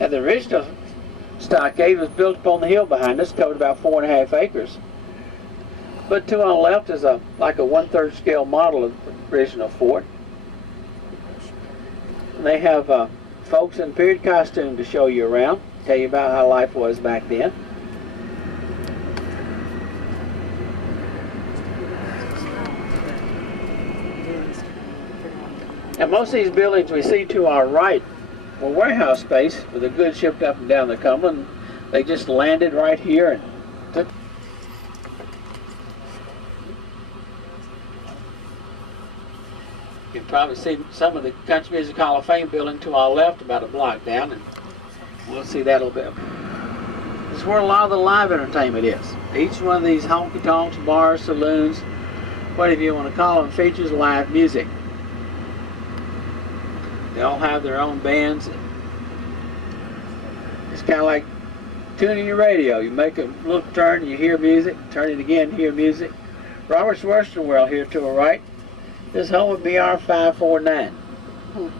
And the original stockade was built upon the hill behind us, covered about 4.5 acres. But two on the left is like a 1/3 scale model of the original fort. And they have folks in period costume to show you around, tell you about how life was back then. Now most of these buildings we see to our right were warehouse space with the goods shipped up and down the Cumberland. They just landed right here and took. You can probably see some of the Country Music Hall of Fame building to our left about a block down, and we'll see that a little bit. This is where a lot of the live entertainment is. Each one of these honky-tonks, bars, saloons, whatever you want to call them, features live music. They all have their own bands. It's kind of like tuning your radio. You make a little turn, you hear music, turn it again, hear music. Robert's Western World here to our right. This is home of BR 549, who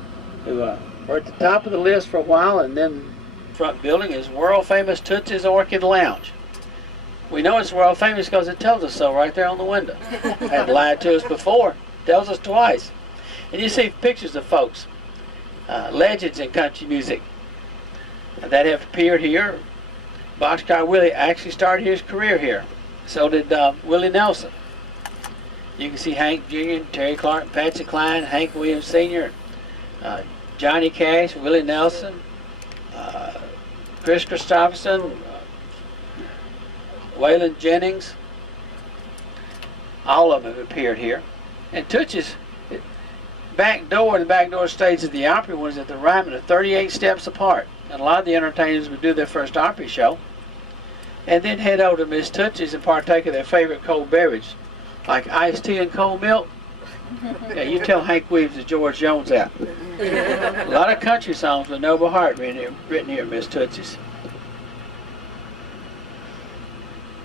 were at the top of the list for a while, and then front building is world famous Tootsie's Orchid Lounge. We know it's world famous because it tells us so right there on the window. Had lied to us before, tells us twice. And you see pictures of folks, legends in country music that have appeared here. Boxcar Willie actually started his career here. So did Willie Nelson. You can see Hank Jr., Terry Clark, Patsy Cline, Hank Williams Sr., Johnny Cash, Willie Nelson, Chris Christopherson, Waylon Jennings. All of them have appeared here. And Tootsie's back door, the back door stage of the Opry was at the Ryman, 38 steps apart. And a lot of the entertainers would do their first Opry show and then head over to Miss Tootsie's and partake of their favorite cold beverage, like iced tea and cold milk. Yeah, you tell Hank Williams and George Jones out. A lot of country songs with noble heart written here at Miss Tootsie's.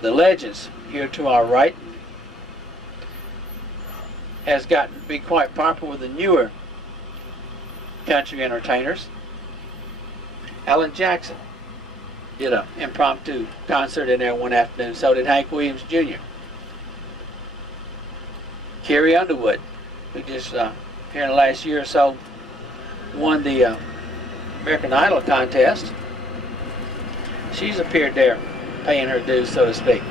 The Legends here to our right has gotten to be quite popular with the newer country entertainers. Alan Jackson did an impromptu concert in there one afternoon. So did Hank Williams Jr. Carrie Underwood, who just here in the last year or so won the American Idol contest. She's appeared there, paying her dues, so to speak.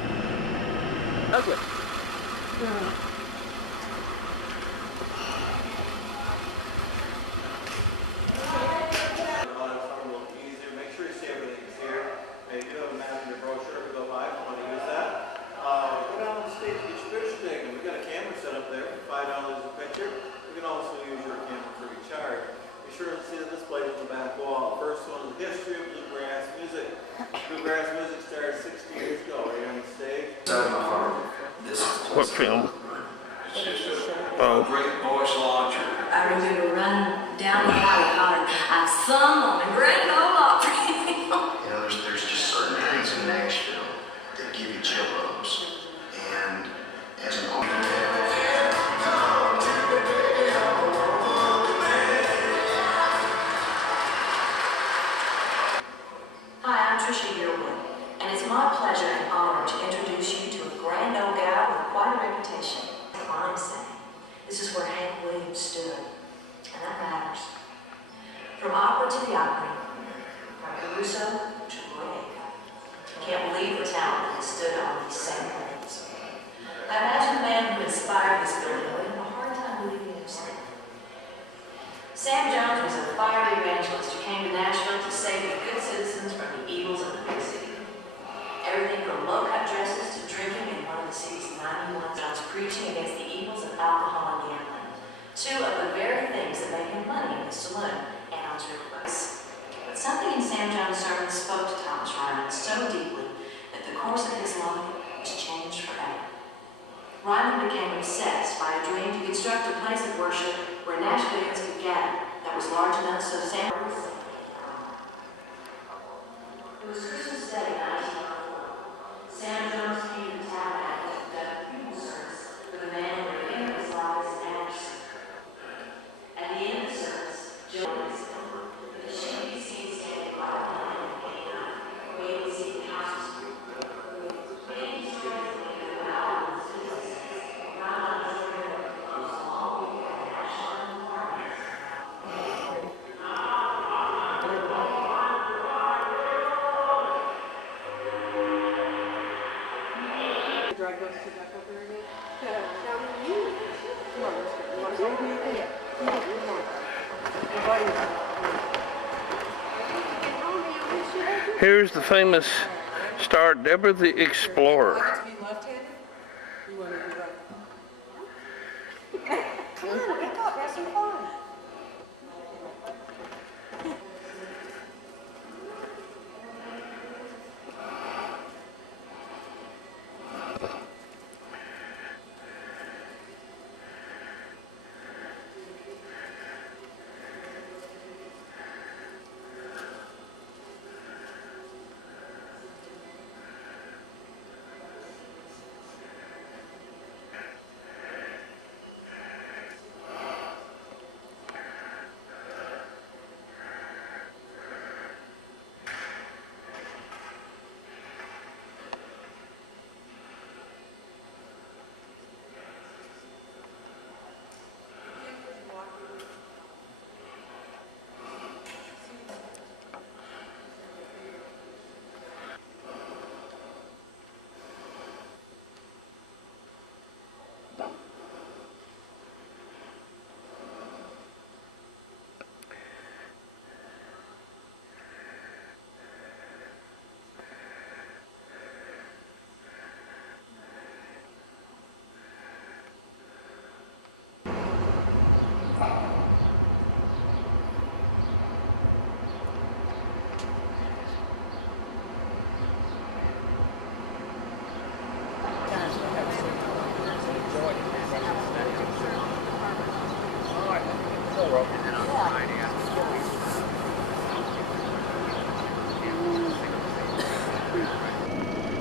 Ugly. What film? Oh. Great voice launcher. I remember running down the alley hollering, "I'm some on the Grand Ole Opry." You know, there's just certain things in Nashville that give you chill bumps. And as an Hi, I'm Tricia Yearwood, and it's my pleasure and honor to introduce you to a grand old gal with quite a reputation. I'm saying, this is where Hank Williams stood, and that matters. From opera to the Opry, from Caruso to Roy. I can't believe the talent that has stood on these same planes. I imagine the man who inspired this building would have a hard time believing himself. Sam Jones was a fiery evangelist who came to Nashville to save the good citizens from the evils of the big city. Everything from low-cut dresses to drinking in one of the city's 91 zones, preaching against the evils of alcohol and gambling. Two of the very things that made him money in the saloon and on tour bus. But something in Sam Jones' sermon spoke to Thomas Ryman so deeply that the course of his life was changed forever. Ryman became obsessed by a dream to construct a place of worship where Nashvilleians could gather that was large enough so Sam... It was Christmas Day, 1904. Sam Jones came to the tabernacle to conduct a funeral service for the man who at the end of his life as an actor. At the end of the service, Jones, with the sheep he sees standing by Here's the famous star Deborah the Explorer. Come on, wake up, have some fun.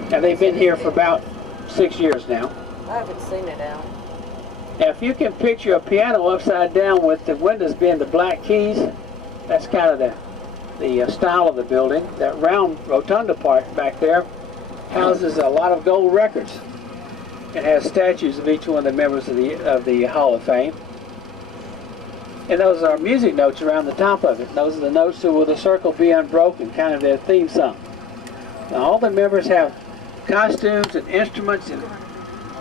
Now they've been here for about 6 years now. I haven't seen it out. Now if you can picture a piano upside down with the windows being the black keys, that's kind of the style of the building. That round rotunda part back there houses a lot of gold records. It has statues of each one of the members of the Hall of Fame. And those are music notes around the top of it. Those are the notes that will the circle be unbroken, kind of their theme song. Now all the members have costumes and instruments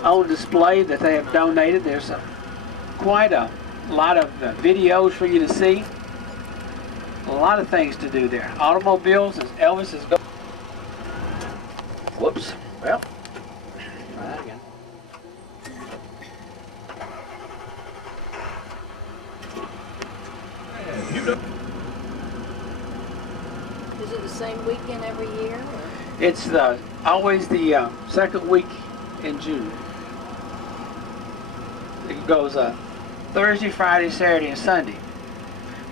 on display that they have donated. There's quite a lot of videos for you to see. A lot of things to do there. Automobiles, as Elvis is going. Whoops. Well, try that again. Is it the same weekend every year? Or? It's always the second week in June. It goes Thursday, Friday, Saturday, and Sunday.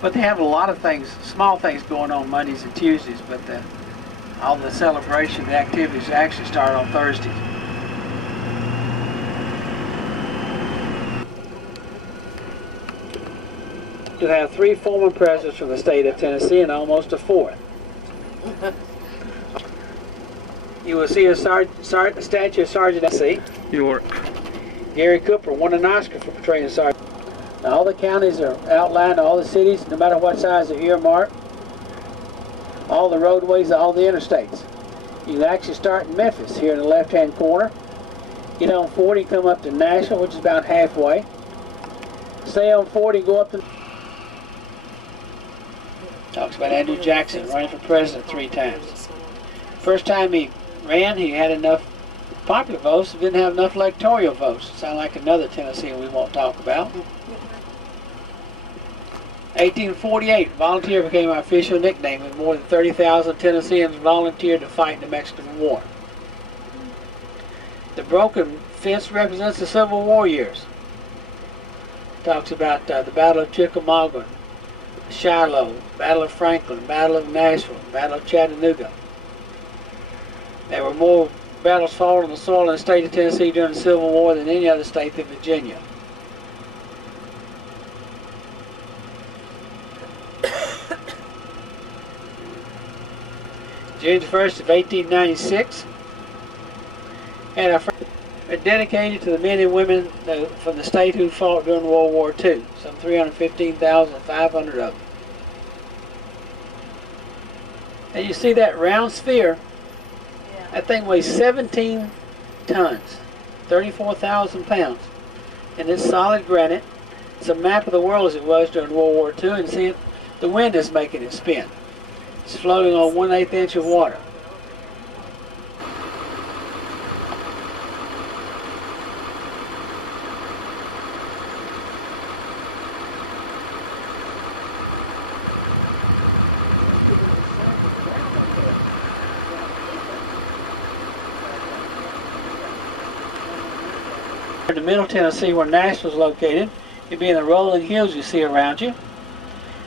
But they have a lot of things, small things going on Mondays and Tuesdays, but all the celebration, the activities actually start on Thursdays. To have 3 former presidents from the state of Tennessee and almost a 4th. You will see a statue of Sergeant S.C. York. Gary Cooper won an Oscar for portraying Sergeant. Now, all the counties are outlined, all the cities, no matter what size they're earmarked. All the roadways, all the interstates. You can actually start in Memphis, here in the left-hand corner. Get on 40, come up to Nashville, which is about halfway. Stay on 40, go up to... Talks about Andrew Jackson running for president 3 times. First time he ran, he had enough popular votes, but didn't have enough electoral votes. Sound like another Tennessean we won't talk about. 1848, volunteer became our official nickname, and more than 30,000 Tennesseans volunteered to fight in the Mexican War. The broken fence represents the Civil War years. Talks about the Battle of Chickamauga, Shiloh, Battle of Franklin, Battle of Nashville, Battle of Chattanooga. There were more battles fought on the soil in the state of Tennessee during the Civil War than any other state than Virginia. June 1st of 1896, and dedicated to the men and women from the state who fought during World War II, some 315,500 of them. And you see that round sphere, that thing weighs 17 tons, 34,000 pounds, and it's solid granite. It's a map of the world as it was during World War II, and see it, the wind is making it spin. It's floating on 1/8 inch of water. In the middle Tennessee where Nashville is located, you'll be in the rolling hills you see around you.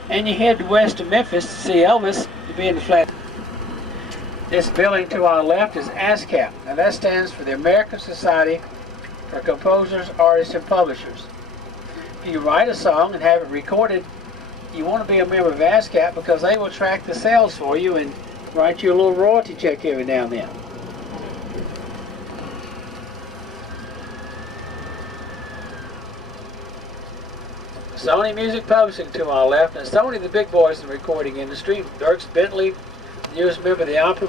And you head west of Memphis to see Elvis, you'll be in the flat. This building to our left is ASCAP. Now that stands for the American Society for Composers, Artists, and Publishers. If you write a song and have it recorded, you want to be a member of ASCAP because they will track the sales for you and write you a little royalty check every now and then. Sony Music Publishing to our left, and Sony the big boys in the recording industry. Dirks Bentley, newest member of the Opera